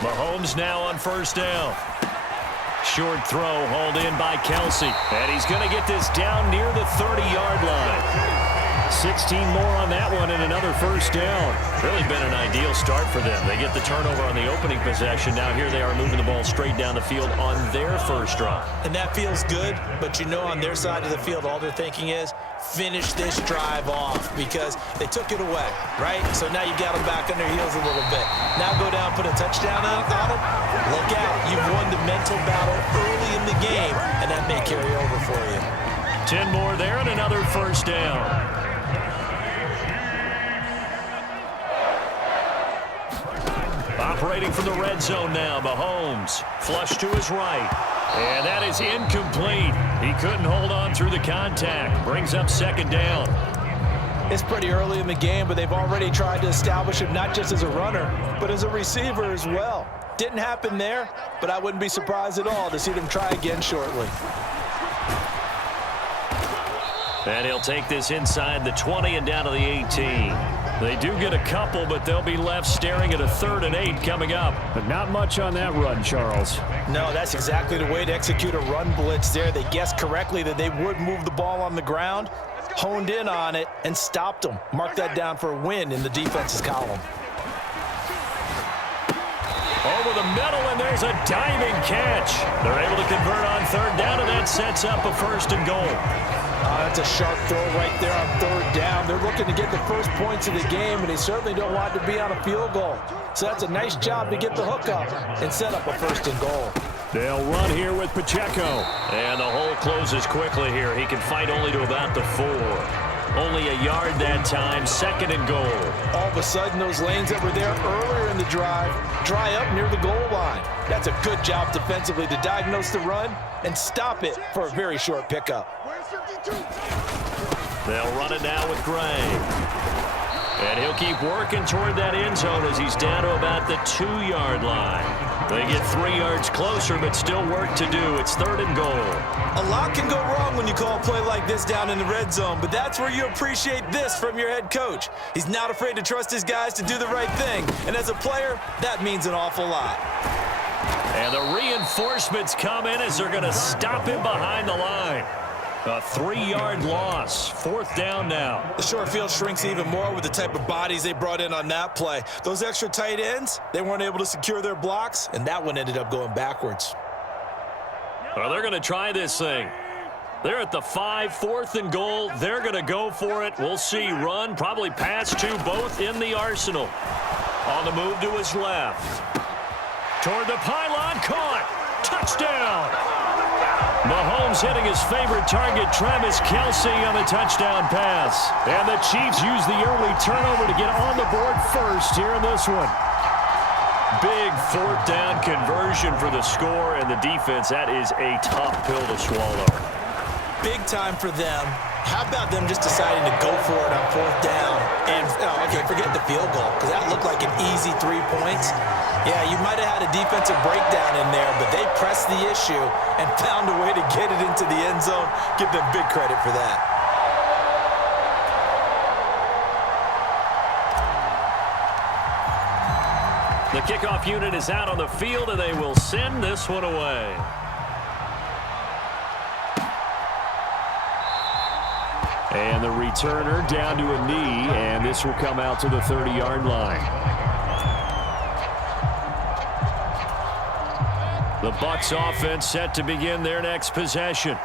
Mahomes now on first down. Short throw hauled in by Kelsey. And he's going to get this down near the 30-yard line. 16 more on that one and another first down. Really been an ideal start for them. They get the turnover on the opening possession. Now here they are moving the ball straight down the field on their first drive. And that feels good, but you know on their side of the field all they're thinking is finish this drive off because they took it away, right? So now you got them back on their heels a little bit. Now go down, put a touchdown on them. Look out. You've won the mental battle early in the game, and that may carry over for you. 10 more there and another first down. Operating from the red zone now, Mahomes. Flush to his right. And that is incomplete. He couldn't hold on through the contact. Brings up second down. It's pretty early in the game, but they've already tried to establish him not just as a runner, but as a receiver as well. Didn't happen there, but I wouldn't be surprised at all to see them try again shortly. And he'll take this inside the 20 and down to the 18. They do get a couple, but they'll be left staring at a 3rd and 8 coming up. But not much on that run, Charles. No, that's exactly the way to execute a run blitz there. They guessed correctly that they would move the ball on the ground, honed in on it, and stopped them. Mark that down for a win in the defense's column. Over the middle, and there's a diving catch. They're able to convert on 3rd down, and that sets up a 1st and goal. That's a sharp throw right there on 3rd down. They're looking to get the first points of the game, and they certainly don't want to be on a field goal. So that's a nice job to get the hook up and set up a 1st and goal. They'll run here with Pacheco. And the hole closes quickly here. He can fight only to about the 4. Only a yard that time, 2nd and goal. All of a sudden, those lanes that were there earlier in the drive dry up near the goal line. That's a good job defensively to diagnose the run and stop it for a very short pickup. They'll run it now with Gray. And he'll keep working toward that end zone as he's down to about the 2-yard line. They get 3 yards closer, but still work to do. It's 3rd and goal. A lot can go wrong when you call a play like this down in the red zone, but that's where you appreciate this from your head coach. He's not afraid to trust his guys to do the right thing, and as a player, that means an awful lot. And the reinforcements come in as they're going to stop him behind the line. A 3-yard loss. 4th down now. The short field shrinks even more with the type of bodies they brought in on that play. Those extra tight ends, they weren't able to secure their blocks, and that one ended up going backwards. Well, they're going to try this thing. They're at the 5, 4th and goal. They're going to go for it. We'll see. Run, probably pass to both in the arsenal. On the move to his left. Toward the pylon, caught. Touchdown. Mahomes hitting his favorite target, Travis Kelsey, on the touchdown pass. And the Chiefs use the early turnover to get on the board first here in this one. Big 4th down conversion for the score, and the defense, that is a tough pill to swallow. Big time for them. How about them just deciding to go for it on 4th down? And, okay, forget the field goal, because that looked like an easy 3 points. Yeah, you might have had a defensive breakdown in there, but they pressed the issue and found a way to get it into the end zone. Give them big credit for that. The kickoff unit is out on the field, and they will send this one away. And the returner down to a knee, and this will come out to the 30-yard line. The Bucs offense set to begin their next possession.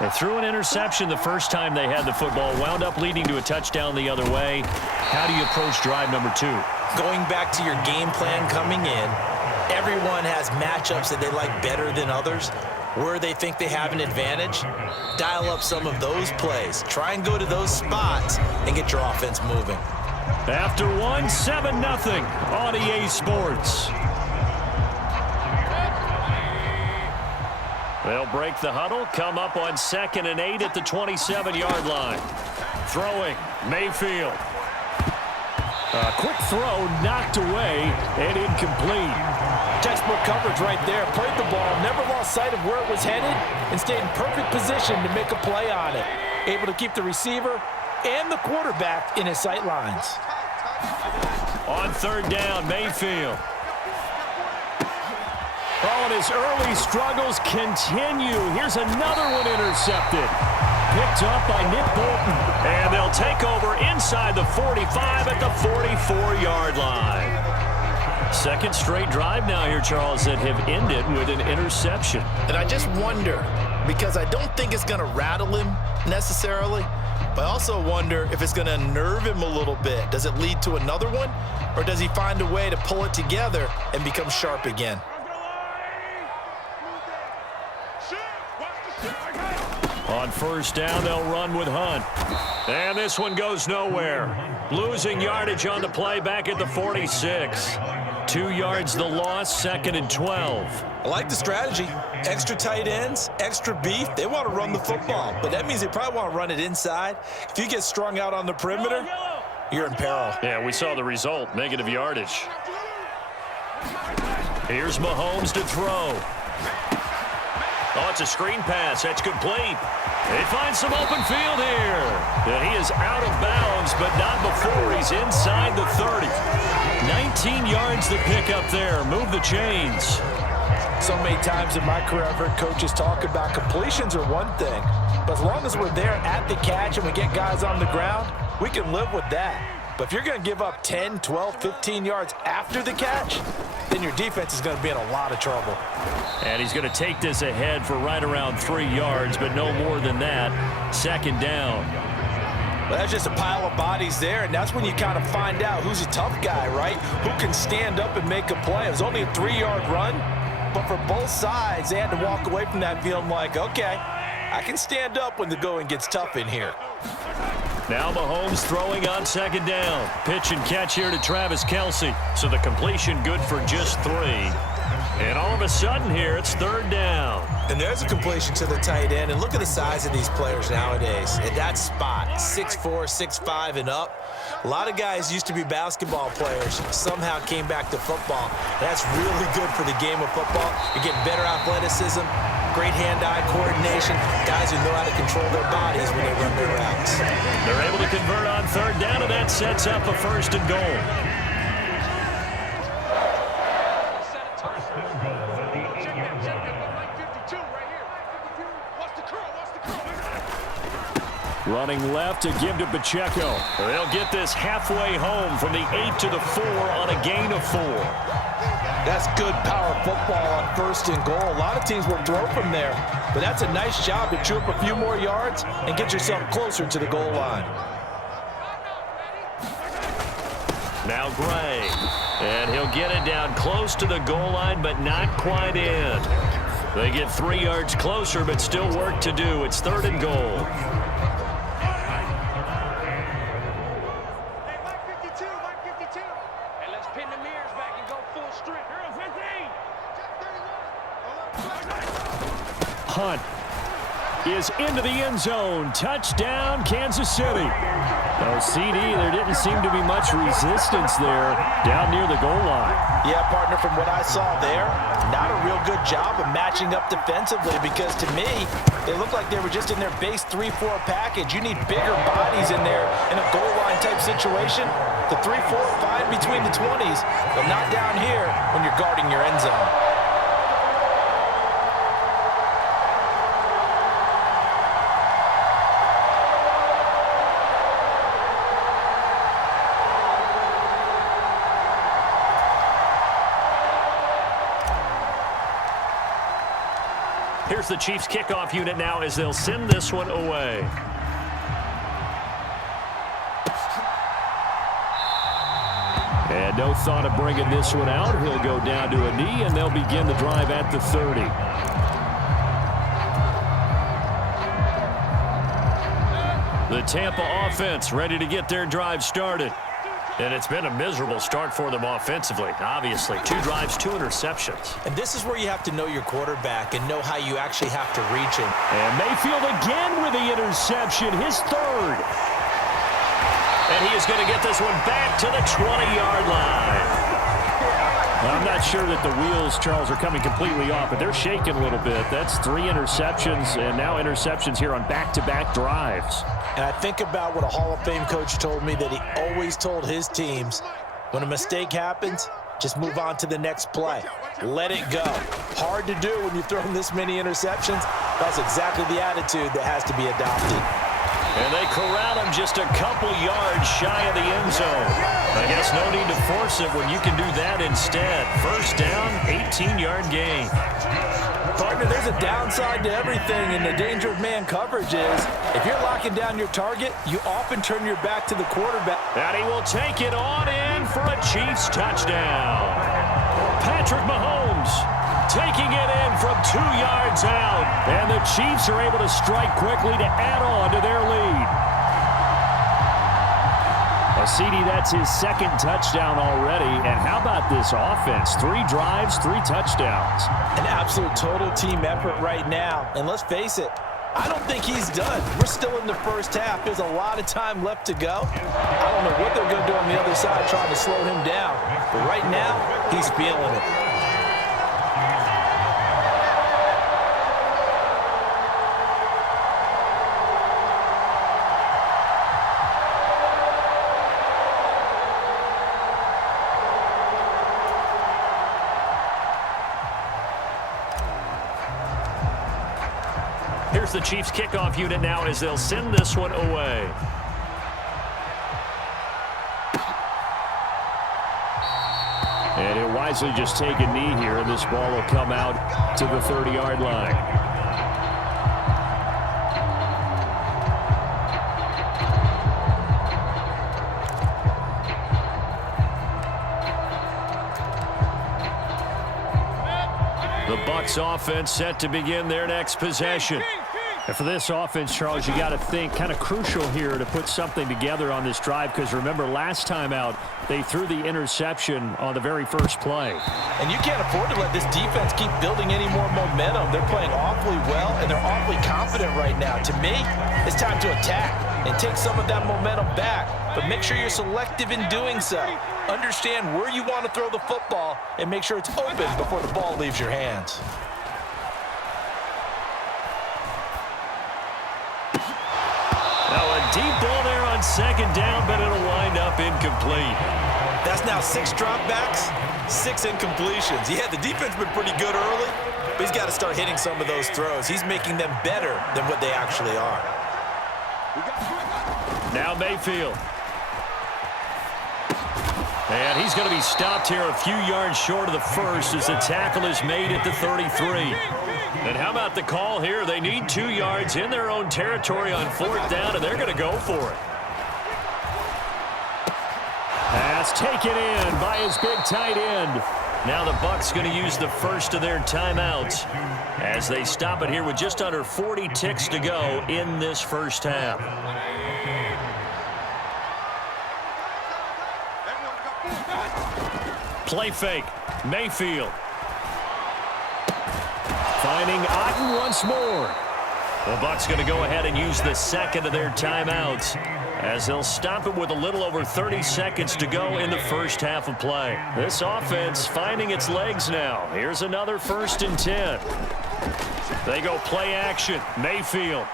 They threw an interception the first time they had the football, wound up leading to a touchdown the other way. How do you approach drive number 2? Going back to your game plan coming in, everyone has matchups that they like better than others. Where they think they have an advantage, dial up some of those plays. Try and go to those spots and get your offense moving. After 1, 7-0 on EA Sports. They'll break the huddle, come up on 2nd and 8 at the 27-yard line. Throwing, Mayfield. A quick throw knocked away and incomplete. Textbook coverage right there. Played the ball, never lost sight of where it was headed, and stayed in perfect position to make a play on it. Able to keep the receiver and the quarterback in his sight lines. On 3rd down, Mayfield. Oh, and his early struggles continue. Here's another one intercepted. Picked up by Nick Bolton. And they'll take over inside the 45 at the 44-yard line. Second straight drive now here, Charles, that have ended with an interception. And I just wonder, because I don't think it's going to rattle him necessarily, but I also wonder if it's going to unnerve him a little bit. Does it lead to another one, or does he find a way to pull it together and become sharp again? On first down, they'll run with Hunt. And this one goes nowhere. Losing yardage on the play back at the 46. 2 yards the loss, second and 12. I like the strategy. Extra tight ends, extra beef. They want to run the football, but that means they probably want to run it inside. If you get strung out on the perimeter, you're in peril. Yeah, we saw the result, negative yardage. Here's Mahomes to throw. Oh, it's a screen pass. That's complete. They find some open field here. And he is out of bounds, but not before he's inside the 30. 19 yards to pick up there. Move the chains. So many times in my career, I've heard coaches talk about completions are one thing, but as long as we're there at the catch and we get guys on the ground, we can live with that. But if you're going to give up 10, 12, 15 yards after the catch, then your defense is going to be in a lot of trouble. And he's going to take this ahead for right around 3 yards, but no more than that. Second down. Well, that's just a pile of bodies there, and that's when you kind of find out who's a tough guy, right? Who can stand up and make a play. It was only a 3-yard run, but for both sides, they had to walk away from that feeling like, okay, I can stand up when the going gets tough in here. Now Mahomes throwing on second down. Pitch and catch here to Travis Kelce. So the completion good for just 3. And all of a sudden here, it's third down. And there's a completion to the tight end. And look at the size of these players nowadays. At that spot, 6'4", 6'5", and up. A lot of guys used to be basketball players, somehow came back to football. That's really good for the game of football. You're getting better athleticism, great hand-eye coordination, guys who know how to control their bodies when they run their routes. They're able to convert on third down, and that sets up a first and goal. Running left to give to Pacheco. They'll get this halfway home from the 8 to the 4 on a gain of 4. That's good power football on first and goal. A lot of teams will throw from there, but that's a nice job to chew up a few more yards and get yourself closer to the goal line. Now Gray, and he'll get it down close to the goal line, but not quite in. They get 3 yards closer, but still work to do. It's third and goal. Hunt is into the end zone. Touchdown, Kansas City. Oh, CD, there didn't seem to be much resistance there down near the goal line. Yeah, partner, from what I saw there, not a real good job of matching up defensively because to me, they looked like they were just in their base 3-4 package. You need bigger bodies in there in a goal line type situation. The 3-4, fine between the 20s, but not down here when you're guarding your end zone. Here's the Chiefs kickoff unit now as they'll send this one away. And no thought of bringing this one out. He'll go down to a knee, and they'll begin the drive at the 30. The Tampa offense ready to get their drive started. And it's been a miserable start for them offensively, obviously. 2 drives, 2 interceptions. And this is where you have to know your quarterback and know how you actually have to reach him. And Mayfield again with the interception, his third. And he is going to get this one back to the 20-yard line. I'm not sure that the wheels, Charles, are coming completely off, but they're shaking a little bit. That's 3 interceptions, and now interceptions here on back-to-back drives. And I think about what a Hall of Fame coach told me that he always told his teams, when a mistake happens, Just move on to the next play. Let it go. Hard to do when you've thrown this many interceptions. That's exactly the attitude that has to be adopted. And they corral him just a couple yards shy of the end zone. I guess no need to force it when you can do that instead. First down, 18-yard gain. Partner, there's a downside to everything, and the danger of man coverage is if you're locking down your target, you often turn your back to the quarterback. And he will take it on in for a Chiefs touchdown. Patrick Mahomes taking it in from 2 yards out. And the Chiefs are able to strike quickly to add on to their lead. CD, that's his second touchdown already. And how about this offense? 3 drives, 3 touchdowns. An absolute total team effort right now. And let's face it, I don't think he's done. We're still in the first half. There's a lot of time left to go. I don't know what they're going to do on the other side trying to slow him down. But right now, he's feeling it. Here's the Chiefs kickoff unit now as they'll send this one away. And he'll wisely just take a knee here, and this ball will come out to the 30-yard line. The Bucs offense set to begin their next possession. And for this offense, Charles, you got to think kind of crucial here to put something together on this drive, because remember last time out they threw the interception on the very first play. And you can't afford to let this defense keep building any more momentum. They're playing awfully well, and they're awfully confident right now. To me, it's time to attack and take some of that momentum back, but make sure you're selective in doing so. Understand where you want to throw the football and make sure it's open before the ball leaves your hands. Now a deep ball there on second down, but it'll wind up incomplete. That's now 6 dropbacks, 6 incompletions. Yeah, the defense has been pretty good early, but he's got to start hitting some of those throws. He's making them better than what they actually are. Now Mayfield. And he's going to be stopped here a few yards short of the first as the tackle is made at the 33. And how about the call here? They need 2 yards in their own territory on 4th down, and they're going to go for it. Pass taken in by his big tight end. Now the Bucs going to use the first of their timeouts as they stop it here with just under 40 ticks to go in this first half. Play fake. Mayfield. Finding Otten once more. The Bucs going to go ahead and use the second of their timeouts as they'll stop it with a little over 30 seconds to go in the first half of play. This offense finding its legs now. Here's another 1st and 10. They go play action. Mayfield.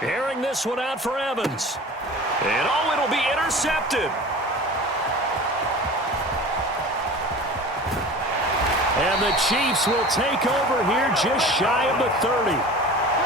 Airing this one out for Evans. And oh, it'll be intercepted. And the Chiefs will take over here just shy of the 30.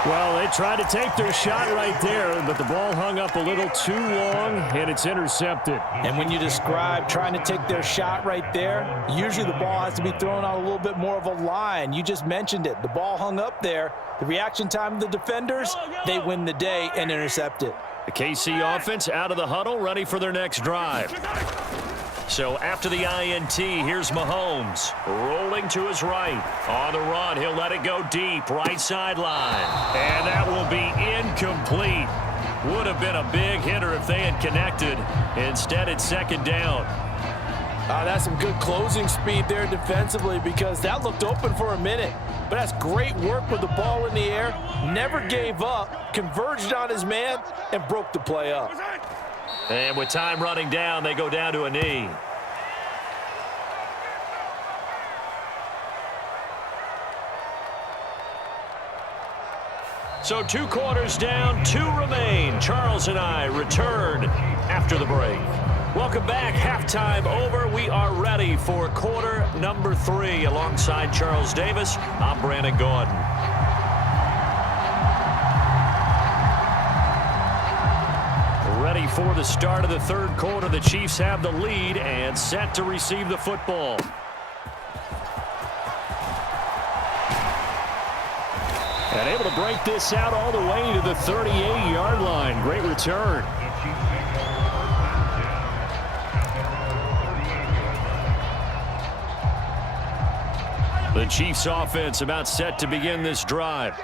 Well, they tried to take their shot right there, but the ball hung up a little too long, and it's intercepted. And when you describe trying to take their shot right there, usually the ball has to be thrown out a little bit more of a line. You just mentioned it. The ball hung up there. The reaction time of the defenders, they win the day and intercept it. The KC offense out of the huddle, ready for their next drive. So after the INT, here's Mahomes rolling to his right. On the run, he'll let it go deep, right sideline. And that will be incomplete. Would have been a big hitter if they had connected. Instead, it's second down. That's some good closing speed there defensively, because that looked open for a minute. But that's great work with the ball in the air. Never gave up, converged on his man, and broke the play up. And with time running down, they go down to a knee. So 2 quarters down, 2 remain. Charles and I return after the break. Welcome back. Halftime over. We are ready for quarter number 3. Alongside Charles Davis, I'm Brandon Gordon. Ready for the start of the third quarter. The Chiefs have the lead and set to receive the football. And able to break this out all the way to the 38-yard line. Great return. The Chiefs offense about set to begin this drive.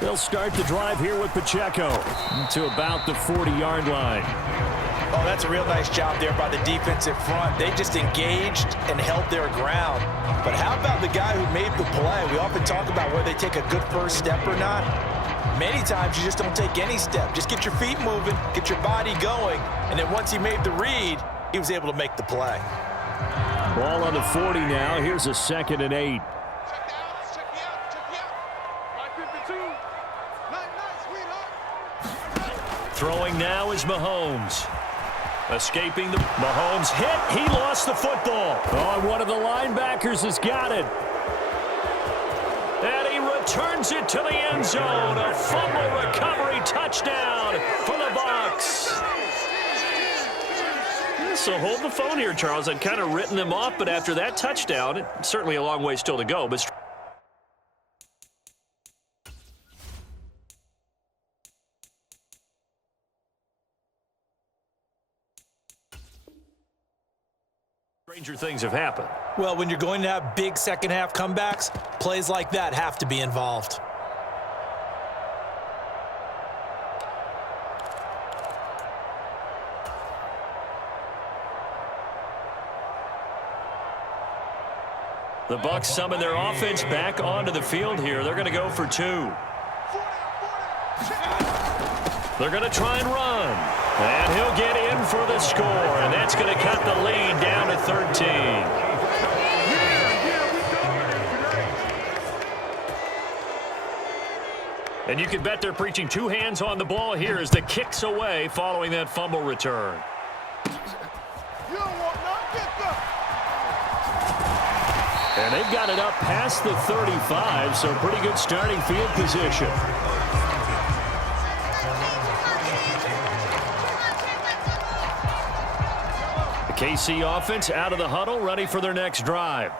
They'll start the drive here with Pacheco to about the 40-yard line. Oh, that's a real nice job there by the defensive front. They just engaged and held their ground. But how about the guy who made the play? We often talk about whether they take a good first step or not. Many times you just don't take any step. Just get your feet moving, get your body going, and then once he made the read, he was able to make the play. Ball on the 40 now. Here's a 2nd and 8. Throwing now is Mahomes. Escaping the Mahomes hit. He lost the football. Oh, and one of the linebackers has got it. And he returns it to the end zone. A fumble recovery touchdown for the Bucs. So hold the phone here, Charles. I'd kind of written them off, but after that touchdown, certainly a long way still to go. But stranger things have happened. Well, when you're going to have big second-half comebacks, plays like that have to be involved. The Bucs summon their offense back onto the field here. They're going to go for 2. They're going to try and run. And he'll get in for the score. And that's going to cut the lead down to 13. And you can bet they're preaching 2 hands on the ball here as the kick's away following that fumble return. And they've got it up past the 35, so pretty good starting field position. The KC offense out of the huddle, ready for their next drive.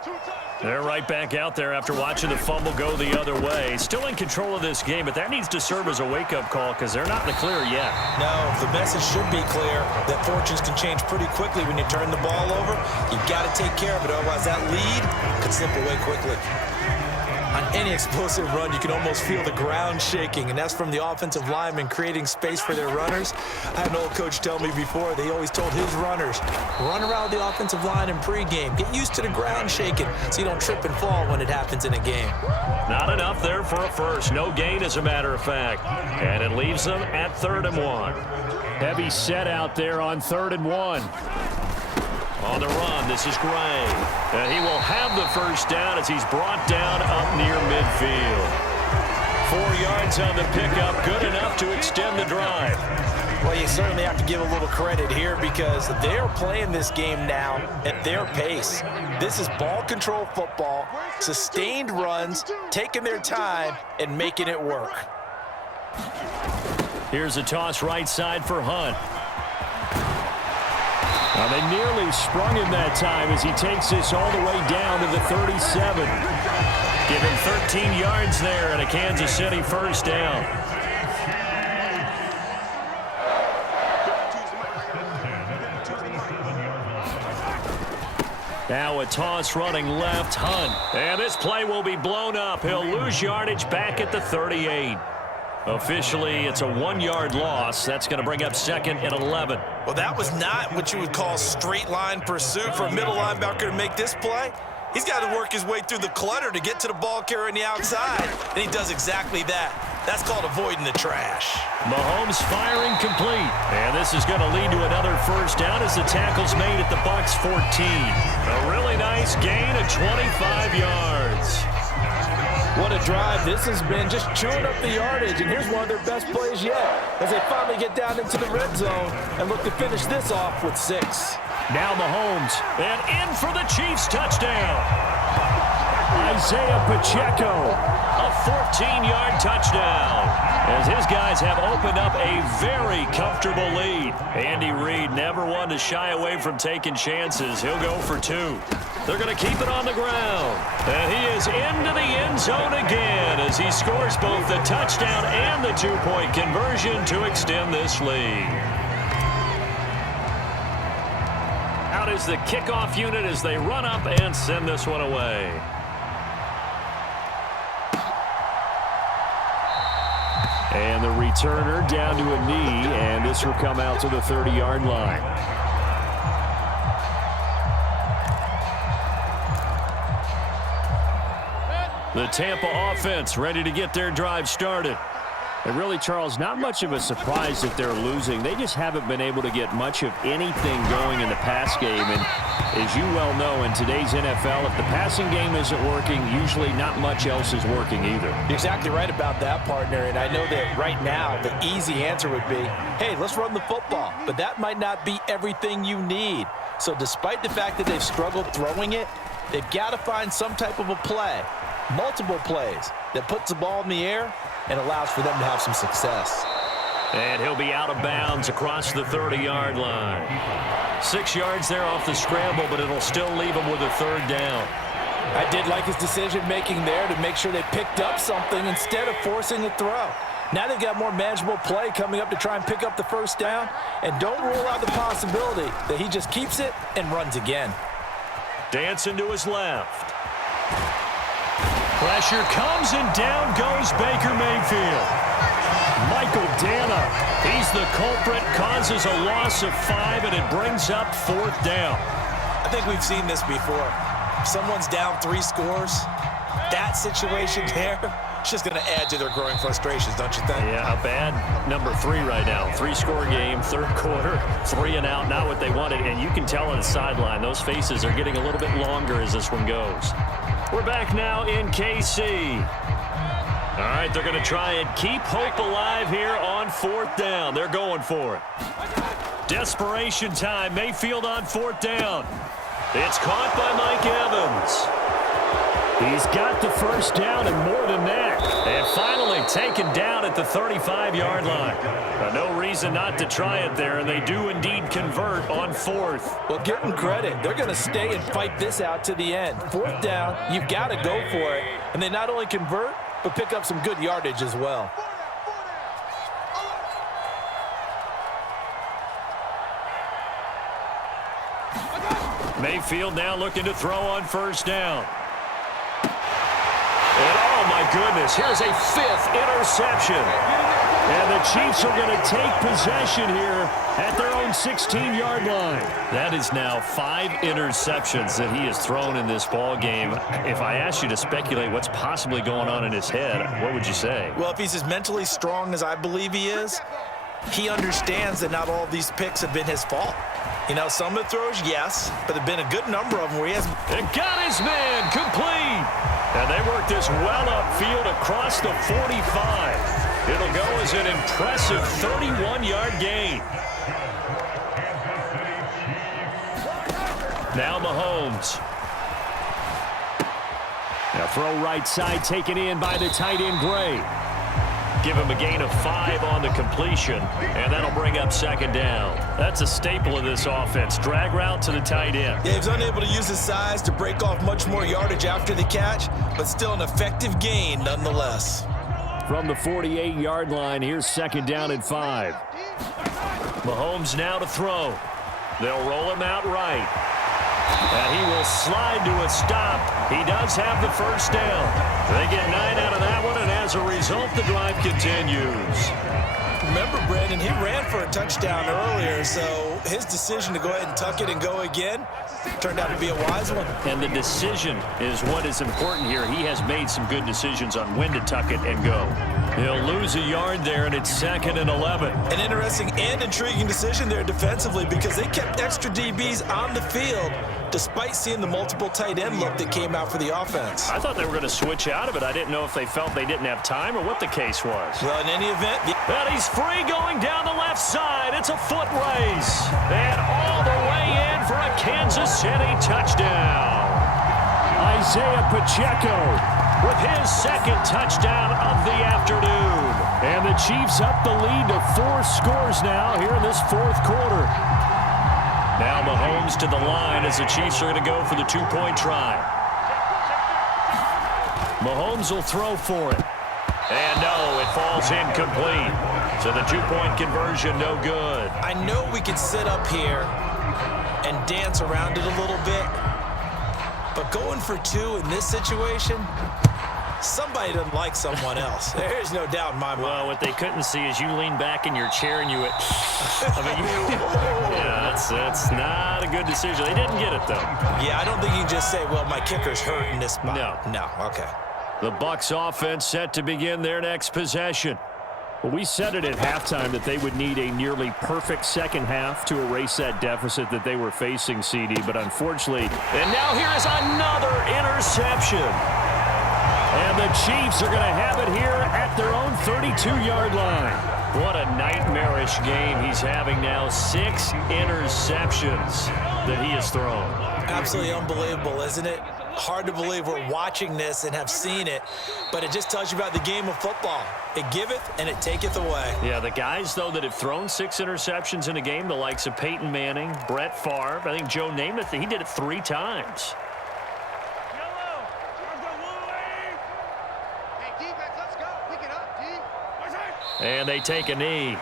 They're right back out there after watching the fumble go the other way. Still in control of this game, but that needs to serve as a wake-up call because they're not in the clear yet. No, the message should be clear that fortunes can change pretty quickly when you turn the ball over. You've got to take care of it, otherwise that lead could slip away quickly. On any explosive run, you can almost feel the ground shaking, and that's from the offensive linemen creating space for their runners. I had an old coach tell me before, they always told his runners, run around the offensive line in pregame. Get used to the ground shaking so you don't trip and fall when it happens in a game. Not enough there for a first. No gain, as a matter of fact. And it leaves them at 3rd and 1. Heavy set out there on 3rd and 1. On the run, this is Gray. And he will have the first down as he's brought down up near midfield. 4 yards on the pickup, good enough to extend the drive. Well, you certainly have to give a little credit here because they're playing this game now at their pace. This is ball control football, sustained runs, taking their time, and making it work. Here's a toss right side for Hunt. Now they nearly sprung him that time as he takes this all the way down to the 37. Give him 13 yards there and a Kansas City first down. Now a toss running left, Hunt. And this play will be blown up. He'll lose yardage back at the 38. Officially, it's a 1-yard loss. That's going to bring up 2nd and 11. Well, that was not what you would call straight line pursuit for a middle linebacker to make this play. He's got to work his way through the clutter to get to the ball carrier on the outside, and he does exactly that. That's called avoiding the trash. Mahomes firing complete. And this is going to lead to another first down as the tackle's made at the Bucs 14. A really nice gain of 25 yards. What a drive. This has been just chewing up the yardage, and here's one of their best plays yet as they finally get down into the red zone and look to finish this off with 6. Now Mahomes, and in for the Chiefs touchdown. Isaiah Pacheco, a 14-yard touchdown, as his guys have opened up a very comfortable lead. Andy Reid never one to shy away from taking chances. He'll go for 2. They're going to keep it on the ground. And he is into the end zone again as he scores both the touchdown and the 2-point conversion to extend this lead. Out is the kickoff unit as they run up and send this one away. And the returner down to a knee, and this will come out to the 30-yard line. The Tampa offense ready to get their drive started. And really, Charles, not much of a surprise that they're losing. They just haven't been able to get much of anything going in the pass game. And as you well know, in today's NFL, if the passing game isn't working, usually not much else is working either. You're exactly right about that, partner. And I know that right now the easy answer would be, hey, let's run the football. But that might not be everything you need. So despite the fact that they've struggled throwing it, they've got to find some type of a play, multiple plays, that puts the ball in the air and allows for them to have some success. And he'll be out of bounds across the 30-yard line. 6 yards there off the scramble, but it'll still leave him with a 3rd down. I did like his decision-making there to make sure they picked up something instead of forcing a throw. Now they've got more manageable play coming up to try and pick up the 1st down, and don't rule out the possibility that he just keeps it and runs again. Dancing to his left. Pressure comes, and down goes Baker Mayfield. Michael Dana, he's the culprit, causes a loss of 5, and it brings up 4th down. I think we've seen this before. Someone's down 3 scores. That situation there, it's just going to add to their growing frustrations, don't you think? Yeah, a bad number 3 right now. 3-score game, 3rd quarter, 3 and out, not what they wanted. And you can tell on the sideline, those faces are getting a little bit longer as this one goes. We're back now in KC. All right, they're going to try and keep hope alive here on 4th down. They're going for it. Desperation time. Mayfield on 4th down. It's caught by Mike Evans. He's got the 1st down and more than that. And finally taken down at the 35-yard line. No reason not to try it there, and they do indeed convert on 4th. Well, give them credit. They're going to stay and fight this out to the end. 4th down, you've got to go for it. And they not only convert, but pick up some good yardage as well. Mayfield now looking to throw on 1st down. And oh my goodness, here's a 5th interception. And the Chiefs are going to take possession here at their own 16-yard line. That is now 5 interceptions that he has thrown in this ball game. If I asked you to speculate what's possibly going on in his head, what would you say? Well, if he's as mentally strong as I believe he is, he understands that not all of these picks have been his fault. You know, some of the throws, yes, but there have been a good number of them where he hasn't. And got his man complete. And they work this well upfield across the 45. It'll go as an impressive 31-yard gain. Now Mahomes. Now throw right side taken in by the tight end Gray. Give him a gain of 5 on the completion, and that'll bring up 2nd down. That's a staple of this offense. Drag route to the tight end. Yeah, he was unable to use his size to break off much more yardage after the catch, but still an effective gain nonetheless. From the 48-yard line, here's 2nd down and 5. Mahomes now to throw. They'll roll him out right. And he will slide to a stop. He does have the 1st down. They get 9 out of that one, and as a result, the drive continues. Remember, Brandon, he ran for a touchdown earlier, so his decision to go ahead and tuck it and go again turned out to be a wise one. And the decision is what is important here. He has made some good decisions on when to tuck it and go. He'll lose a yard there, and it's 2nd and 11. An interesting and intriguing decision there defensively because they kept extra DBs on the field despite seeing the multiple tight end look that came out for the offense. I thought they were going to switch out of it. I didn't know if they felt they didn't have time or what the case was. Well, in any event... And he's free going down the left side. It's a foot race. And all the way in for a Kansas City touchdown. Isaiah Pacheco with his 2nd touchdown of the afternoon. And the Chiefs up the lead to 4 scores now here in this 4th quarter. Now Mahomes to the line as the Chiefs are going to go for the 2-point try. Mahomes will throw for it. And no, it falls incomplete. So the 2-point conversion no good. I know we could sit up here and dance around it a little bit, but going for 2 in this situation, somebody doesn't like someone else. There's no doubt in my mind. Well, what they couldn't see is you lean back in your chair and you went, I mean, yeah, that's not a good decision. They didn't get it, though. Yeah, I don't think you can just say, well, my kicker's hurt in this spot. No, okay. The Bucs offense set to begin their next possession. Well, we said it at halftime that they would need a nearly perfect second half to erase that deficit that they were facing, CD, but unfortunately... And now here is another interception. And the Chiefs are going to have it here at their own 32-yard line. What a nightmarish game he's having now. 6 interceptions that he has thrown. Absolutely unbelievable, isn't it? Hard to believe we're watching this and have seen it, but it just tells you about the game of football. It giveth and it taketh away. Yeah, the guys, though, that have thrown 6 interceptions in a game, the likes of Peyton Manning, Brett Favre, I think Joe Namath, he did it 3 times. And they take a knee.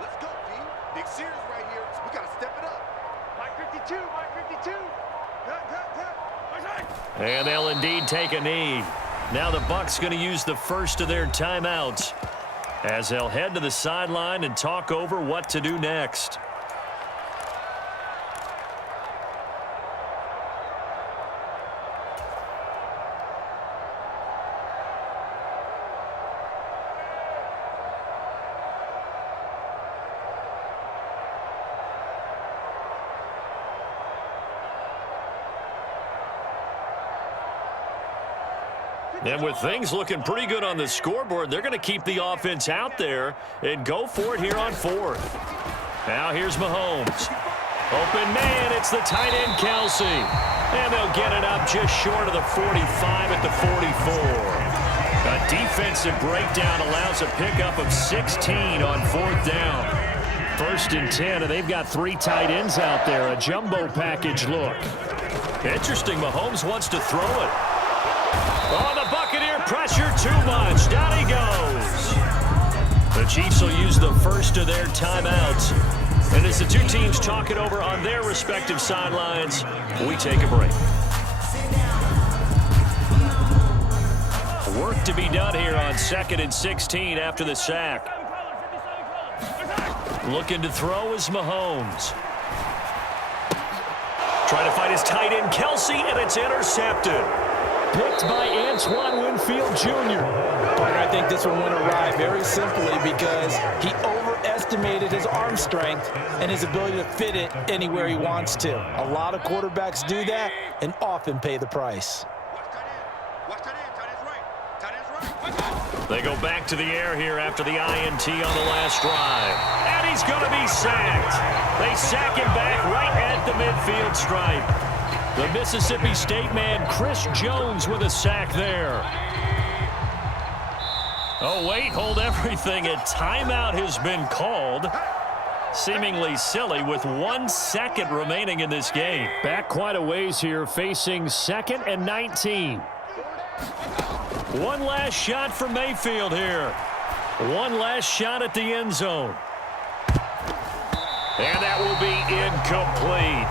Let's go, D. Big series right here. We got to step it up. Mike 52, Mike 52. And they'll indeed take a knee. Now the Bucs going to use the first of their timeouts as they'll head to the sideline and talk over what to do next. And with things looking pretty good on the scoreboard, they're going to keep the offense out there and go for it here on 4th. Now here's Mahomes. Open man, it's the tight end Kelsey. And they'll get it up just short of the 45 at the 44. A defensive breakdown allows a pickup of 16 on 4th down. 1st and 10, and they've got 3 tight ends out there. A jumbo package look. Interesting, Mahomes wants to throw it. Oh, the Buccaneer pressure too much. Down he goes. The Chiefs will use the first of their timeouts. And as the 2 teams talk it over on their respective sidelines, we take a break. Work to be done here on 2nd and 16 after the sack. Looking to throw is Mahomes. Trying to find his tight end Kelsey, and it's intercepted. Picked by Antoine Winfield Jr. I think this one went awry very simply because he overestimated his arm strength and his ability to fit it anywhere he wants to. A lot of quarterbacks do that and often pay the price. They go back to the air here after the INT on the last drive. And he's going to be sacked. They sack him back right at the midfield stripe. The Mississippi State man, Chris Jones, with a sack there. Oh, wait, hold everything. A timeout has been called. Seemingly silly with 1 second remaining in this game. Back quite a ways here, facing 2nd and 19. One last shot from Mayfield here. One last shot at the end zone. And that will be incomplete.